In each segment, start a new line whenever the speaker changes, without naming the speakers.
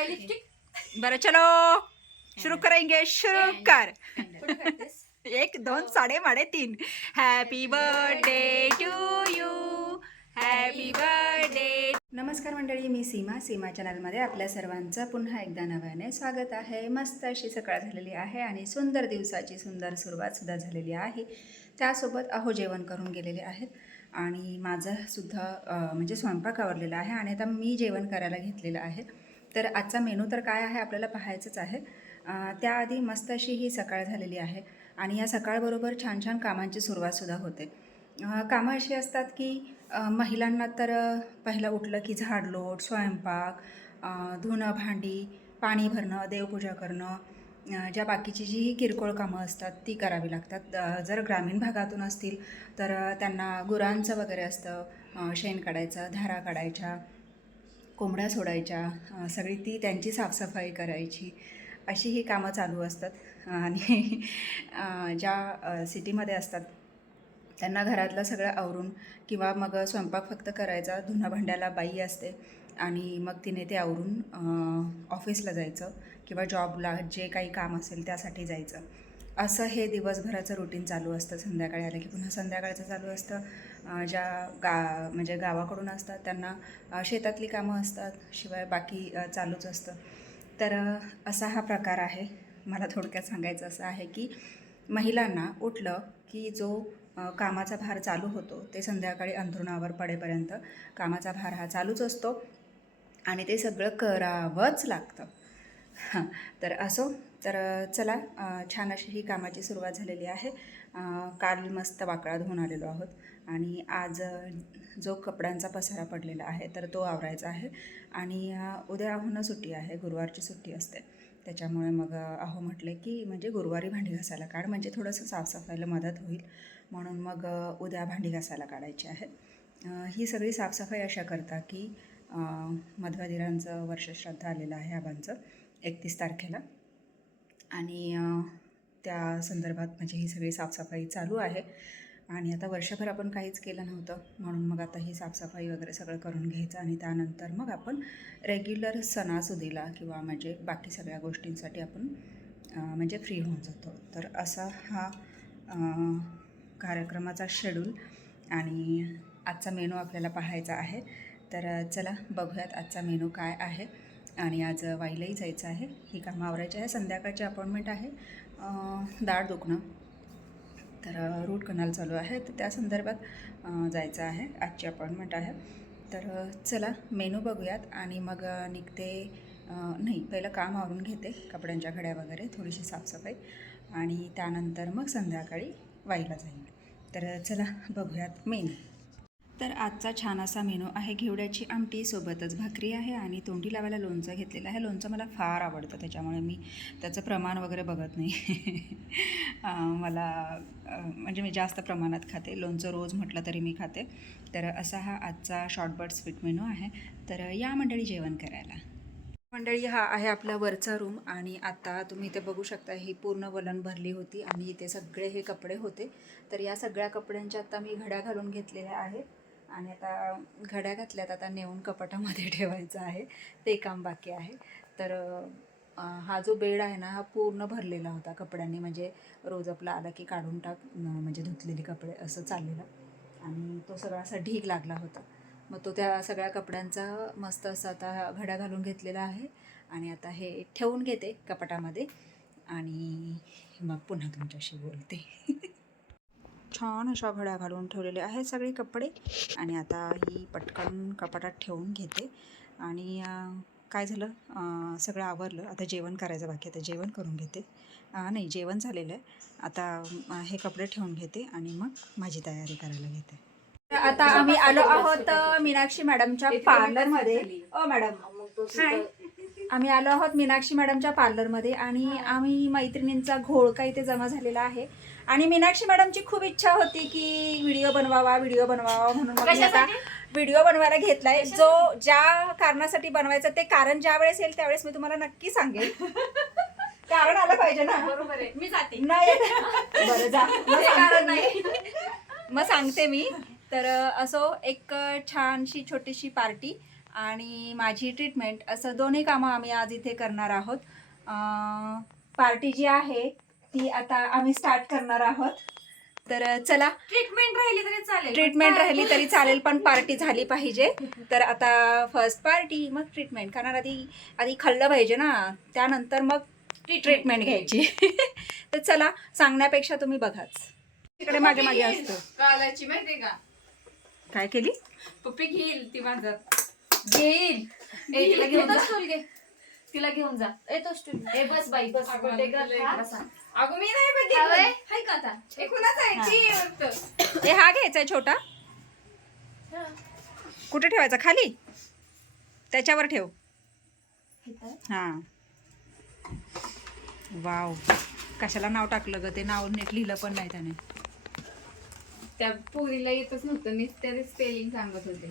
बरं चलो. शुरू करेंगे शुरू कर. एक दोन साडे माडे तीन. Happy birthday to you happy birthday नमस्कार मंडळी मी सीमा. सीमा चॅनलमध्ये आपल्या सर्वांचं पुन्हा एकदा नव्याने स्वागत आहे. मस्त अशी सकाळ झालेली आहे आणि सुंदर दिवसाची सुंदर सुरुवातसुद्धा झालेली आहे. त्यासोबत अहो जेवण करून गेलेले आहेत आणि माझंसुद्धा म्हणजे स्वयंपाक आवरलेला आहे आणि आता मी जेवण करायला घेतलेलं आहे. तर आजचा मेनू तर काय आहे आपल्याला पाहायचंच आहे. त्याआधी मस्त अशी ही सकाळ झालेली आहे आणि या सकाळबरोबर छान छान कामांची सुरुवातसुद्धा होते. कामं अशी असतात की महिलांना तर पहिलं उठलं की झाडलोट स्वयंपाक धुणं भांडी पाणी भरणं देवपूजा करणं ज्या बाकीची जी किरकोळ कामं असतात ती करावी लागतात. जर ग्रामीण भागातून असतील तर त्यांना गुरांचं वगैरे असतं शेण काढायचं धारा काढायच्या कोंबड्या सोडायच्या सगळी ती त्यांची साफसफाई करायची अशी ही कामं चालू असतात. आणि ज्या सिटीमध्ये असतात त्यांना घरातलं सगळं आवरून किंवा मग स्वयंपाक फक्त करायचा धुणं भांड्याला बाई असते आणि मग तिने ते आवरून ऑफिसला जायचं किंवा जॉबला जे काही काम असेल त्यासाठी जायचं. असं हे दिवसभराचं रुटीन चालू असतं. संध्याकाळी आलं की पुन्हा संध्याकाळचं चालू असतं. ज्या गा म्हणजे गावाकडून असतात त्यांना शेतातली कामं असतात शिवाय बाकी चालूच असतं. तर असा हा प्रकार आहे. मला थोडक्यात सांगायचं असं आहे की महिलांना उठलं की जो कामाचा भार चालू होतो ते संध्याकाळी अंथरुणावर पडेपर्यंत कामाचा भार हा चालूच असतो आणि ते सगळं करावंच लागतं. हां तर असो तर चला छान अशी ही कामाची सुरुवात झालेली आहे. काल मस्त वाकळा धुवून आलेलो आहोत आणि आज जो कपड्यांचा पसारा पडलेला आहे तर तो आवरायचा आहे आणि उद्या अहोनं सुट्टी आहे गुरुवारची सुट्टी असते. त्याच्यामुळे मग अहो म्हटले की म्हणजे गुरुवारी भांडी घासायला काढ म्हणजे थोडंसं साफसफाईला मदत होईल. म्हणून मग उद्या भांडी घासायला काढायची आहे. ही सगळी साफसफाई अशा करता की अ, वर्षश्रद्धा वर्षश्राद्ध आलेलं आहे आबांचं. एकतीस तारखेला. आणि त्या संदर्भात म्हणजे ही सगळी साफसफाई चालू आहे. आणि आता वर्षभर आपण काहीच केलं नव्हतं. म्हणून मग आता ही साफसफाई वगैरे सगळं करून घ्यायचं आणि त्यानंतर मग आपण रेग्युलर सणासुदीला किंवा म्हणजे बाकी सगळ्या गोष्टींसाठी आपण म्हणजे फ्री होऊन जातो. तर असा हा कार्यक्रमाचा शेड्यूल आणि आजचा मेनू आपल्याला पाहायचा आहे. तर चला बघूयात आजचा मेनू काय आहे. आणि आज वाईलाही जायचं आहे. ही कामं आवरायची आहे. संध्याकाळची अपॉइंटमेंट आहे. दाढ दुखणं. तर रूट कनाल चालू आहे. तर त्या संदर्भात जायचं आहे. आजची अपॉइंटमेंट आहे. तर चला मेनू बघूयात. आणि मग निघते नाही पहिलं काम आवरून घेते. कपड्यांच्या घड्या वगैरे थोडीशी साफसफाई. आणि त्यानंतर मग संध्याकाळी वाईला जाईल. तर चला बघूयात मेनू. तर आजचा छान असा मेनू आहे घेवड्याची आमटी सोबतच भाकरी आहे आणि तोंडी लावायला लोणचं घेतलेलं आहे. लोणचं मला फार आवडतं त्याच्यामुळे मी त्याचं प्रमाण वगैरे बघत नाही. मला म्हणजे मी जास्त प्रमाणात खाते. लोणचं रोज म्हटलं तरी मी खाते. तर असा हा आजचा शॉर्टबर्ट स्वीट मेनू आहे. तर या मंडळी जेवण करायला. मंडळी हा आहे आपला वरचा रूम आणि आता तुम्ही इथे बघू शकता ही पूर्ण वलन भरली होती आणि इथे सगळे हे कपडे होते. तर या सगळ्या कपड्यांच्या आता मी घड्या घालून घेतलेल्या आहेत. आणि आता घड्या घातल्यात आता नेऊन कपाटामध्ये ठेवायचं आहे. ते काम बाकी आहे. तर हा जो बेड आहे ना हा पूर्ण भरलेला होता कपड्यांनी. म्हणजे रोज आपला आला की काढून टाक म्हणजे धुतलेले कपडे असं चाललेलं. आणि तो सगळा असा ढीग लागला होता. मग तो त्या सगळ्या कपड्यांचा मस्त असा आता घड्या घालून घेतलेला आहे. आणि आता हे ठेवून घेते कपाटामध्ये. आणि मग पुन्हा तुमच्याशी बोलते. छान अशा घड्या घालून ठेवलेले आहेत सगळे कपडे. आणि आता ही पटकन कपाटात ठेवून घेते. आणि काय झालं? सगळं आवरलं. आता जेवण करायचं बाकी आता जेवण करून घेते. नाही जेवण झालेलं आहे. आता हे कपडे ठेवून घेते आणि मग माझी तयारी करायला घेते. आता आम्ही आलो आहोत मीनाक्षी मॅडमच्या पार्लरमध्ये. ओ मॅडम. हाय. आम्ही आलो आहोत मीनाक्षी मॅडमच्या पार्लरमध्ये आणि आम्ही मैत्रिणींचा घोळका इथे जमा झालेला आहे. आणि मीनाक्षी मॅडमची खूप इच्छा होती की व्हिडिओ बनवावा व्हिडिओ बनवावा म्हणून मग मी आता व्हिडिओ बनवायला घेतलाय. जो ज्या कारणासाठी बनवायचा ते कारण ज्या वेळेस येईल त्यावेळेस मी तुम्हाला नक्की सांगेल. कारण आलं पाहिजे ना.
बरोबर आहे. मी जाते.
नाही. बरं जा. मग
ते
सांगते
कारण
मी.
नाही.
मग सांगते मी. तर असो एक छानशी छोटीशी पार्टी आणि माझी ट्रीटमेंट असं दोन्ही कामं आम्ही आज इथे करणार आहोत. पार्टी जी आहे ती आता आम्ही स्टार्ट करणार आहोत. तर चला.
ट्रीटमेंट राहिली तरी चालेल.
ट्रीटमेंट राहिली तरी चालेल पण पार्टी झाली पाहिजे. तर आता फर्स्ट पार्टी मग ट्रीटमेंट कारण आधी आधी खाल्लं पाहिजे ना. त्यानंतर मग ट्रीटमेंट घ्यायची. तर चला सांगण्यापेक्षा तुम्ही बघाच. तिकडे मागे मागे असतो.
कालाची माहितीये का?
काय केली?
पप्पी घेईल ती माझा. घेईल. तिला घेऊन जा. तिला घेऊन जा. ए तो ए बस बाई बसा.
अगं मी नाही बघितलं.
हाय का आता?
हे कुणाचं आहे ची वाटतं.
ए हा घ्यायचा छोटा. कुठे ठेवायचा? खाली? त्याच्यावर ठेव. हा. वाव. कशाला नाव टाकलं ग? ते नाव नीट लिहिलं पण नाही त्याने.
त्या पोरीला येतच नव्हतं. मी त्याचे स्पेलिंग सांगत होते.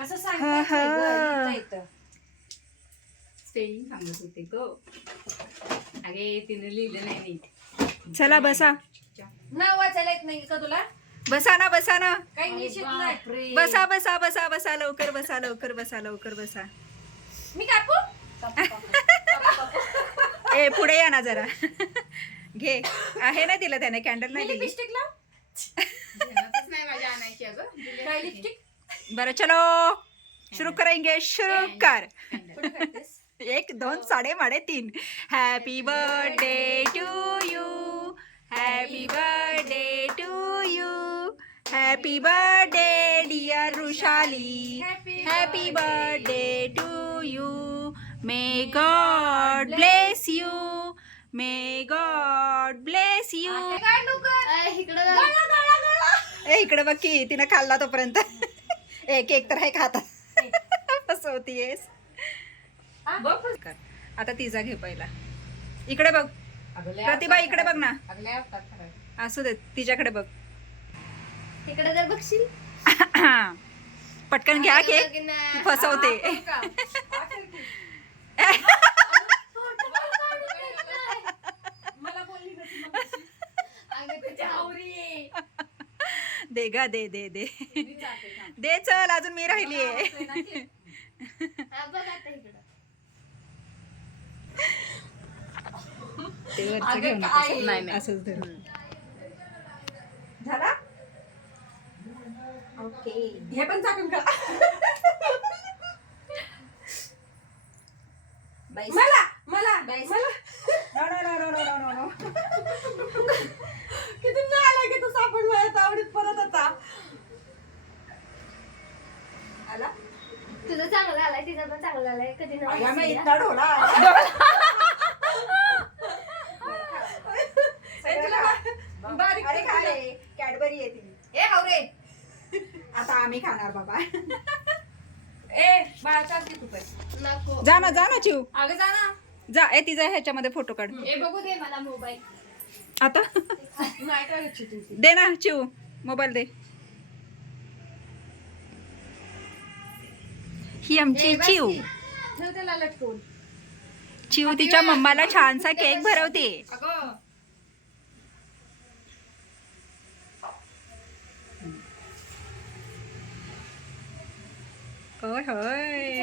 असं. येतं, येतं.
सांगत होते ग. अगे तिने लिहिलं नाही नीट.
चला बसा.
नाव वाचायला येत नाही का तुला?
बसा ना बसा ना.
काही निश्चित नाही.
बापरे.
बसा बसा बसा बसा लवकर बसा लवकर बसा लवकर बसा.
मी कापू?
ए पुढे या ना जरा. घे. आहे ना दिलं त्याने कॅन्डल नाही दिली.
लिपस्टिक लाव?
ध्यानातच नाही माझ्या आणायची अगं. दिले
काय
नाही.
लिपस्टिक
बरं चलो. शुरू करेंगे. शुरू कर. एक दोन साडे माडे तीन. Happy birthday to you happy birthday to you happy birthday dear Rushali happy birthday to you may God bless you may God bless you ए इकडे बघ की तिनं खाल्ला तोपर्यंत. ए केक तर आहे खाता फसवतीयस.
बघ.
कर. आता तिचा घे पहिला. इकडे बघ. प्रतिभा इकडे बघ ना. असू दे तिच्याकडे बघ.
तिकडे जर बघशील.
पटकन घ्या केक ती फसवते.
आहे.
दे गा दे दे दे. दे चल अजून मी राहिलीये
आवडतंय ना केक?
ते वरचं
अगं
घेऊ नका
काय?
असं.
नाही, नाही.
असंच धर झाला? ओके.
हे पण चाकून का मला मला मला.
No no no no no no no
किती आला की तू सापड माझ्या आवडीत परत आता.
आला?
तुझं चांगलं आलाय तिचं पण चांगलं आलाय कधी
मी ढोला
बारीक
अरे खा रे कॅडबरी आहे ती
ए हावरे
आता आम्ही खाणार बाबा.
ए बाळा चालते तू पण.
नको
जा ना जा ना चिव
अगं जा ना.
जा ए तिचा ह्याच्यामध्ये फोटो काढ.
ए बघू दे मला मोबाईल
आता?
तुझी
दे ना चिव मोबाईल दे. ही आमची चिव
ठेव त्याला लटकवून.
चिव तिच्या मम्माला छानसा केक भरवते.
अगं
होय होय.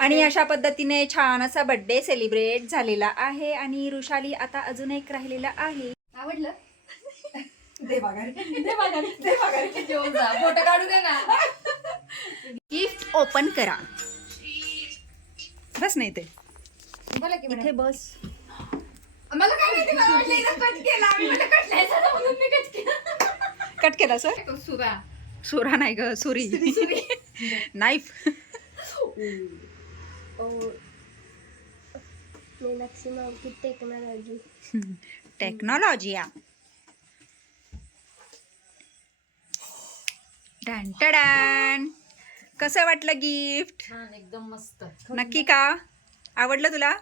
आणि अशा पद्धतीने छान असा बर्थडे सेलिब्रेट झालेला आहे आणि रुशाली आता अजून एक राहिलेला आहे.
आवडलं?
दे दे
घेऊन जा फोटो काढू दे ना.
गिफ्ट ओपन करा. बस नाही ते
बोला की
इथे बस.
मला काय माहिती मला वाटलं इथं कट केला. मी कट लिहायचा म्हणून मी कट केला.
कट केला सर
तो सुरा
सुरा नाही ग सुरी. नाईफ.
टेक्नॉलॉजी
टेक्नॉलॉजी डन टडन कसं वाटलं गिफ्ट
एकदम मस्त.
नक्की का? आवडलं तुला?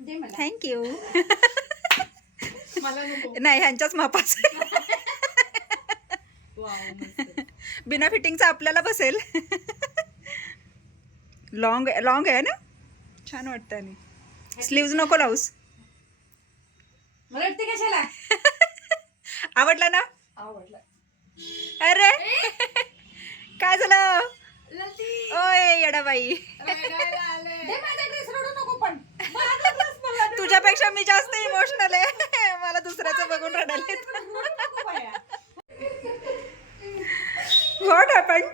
दे मला.
थँक्यू
मला नको.
नाही ह्यांच्याच मापाच. बिना फिटिंगचा आपल्याला बसेल. लॉंग लॉंग आहे ना? छान वाटतं आणि. स्लीव्ज नको लावूस.
कशाला?
आवडला ना?
आवडलं.
अरे! काय झालं? ओय येडाबाई
रडायला आले
दे माझा ड्रेस रडू नको पण
तुझ्यापेक्षा मी जास्त इमोशनल आहे मला दुसऱ्याचं बघून रडायला येतं. व्हॉट हॅपन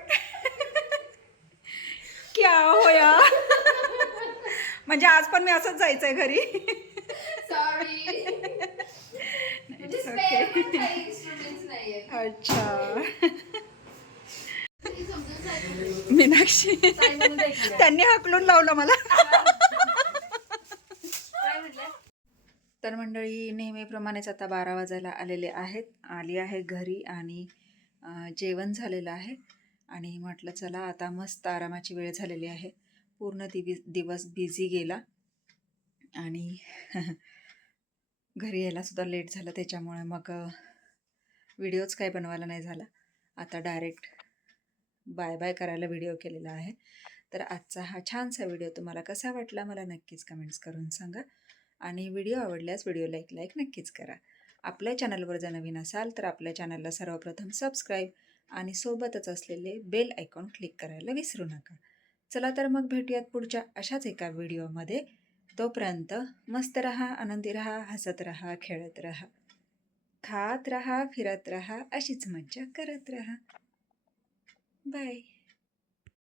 क्या होया मी असंच जायचंय घरी. अच्छा. मीनाक्षी? त्यांनी हकलून लावलं मला. तर मंडळी नेहमीप्रमाणेच आता बारा वाजायला आलेले आहेत. आली आहे घरी आणि जेवण झालेलं आहे. आणि म्हटलं चला आता मस्त आरामाची वेळ झालेली आहे. पूर्ण दिवी दिवस बिझी गेला. आणि घरी यायलासुद्धा लेट झालं त्याच्यामुळे मग व्हिडिओच काही बनवायला नाही झाला. आता डायरेक्ट बाय बाय करायला व्हिडिओ केलेला आहे. तर आजचा हा छानसा व्हिडिओ तुम्हाला कसा वाटला मला नक्कीच कमेंट्स करून सांगा. आणि व्हिडिओ आवडल्यास व्हिडिओला एक लाईक नक्कीच करा. आपल्या चॅनलवर जर नवीन असाल तर आपल्या चॅनलला सर्वप्रथम सबस्क्राईब आणि सोबतच असलेले बेल आयकॉन क्लिक करायला विसरू नका. चला तर मग भेटूयात पुढच्या अशाच एका व्हिडिओमध्ये. तोपर्यंत मस्त रहा आनंदी रहा हसत रहा खेळत रहा. खात रहा फिरत रहा अशीच मज्जा करत रहा. बाय.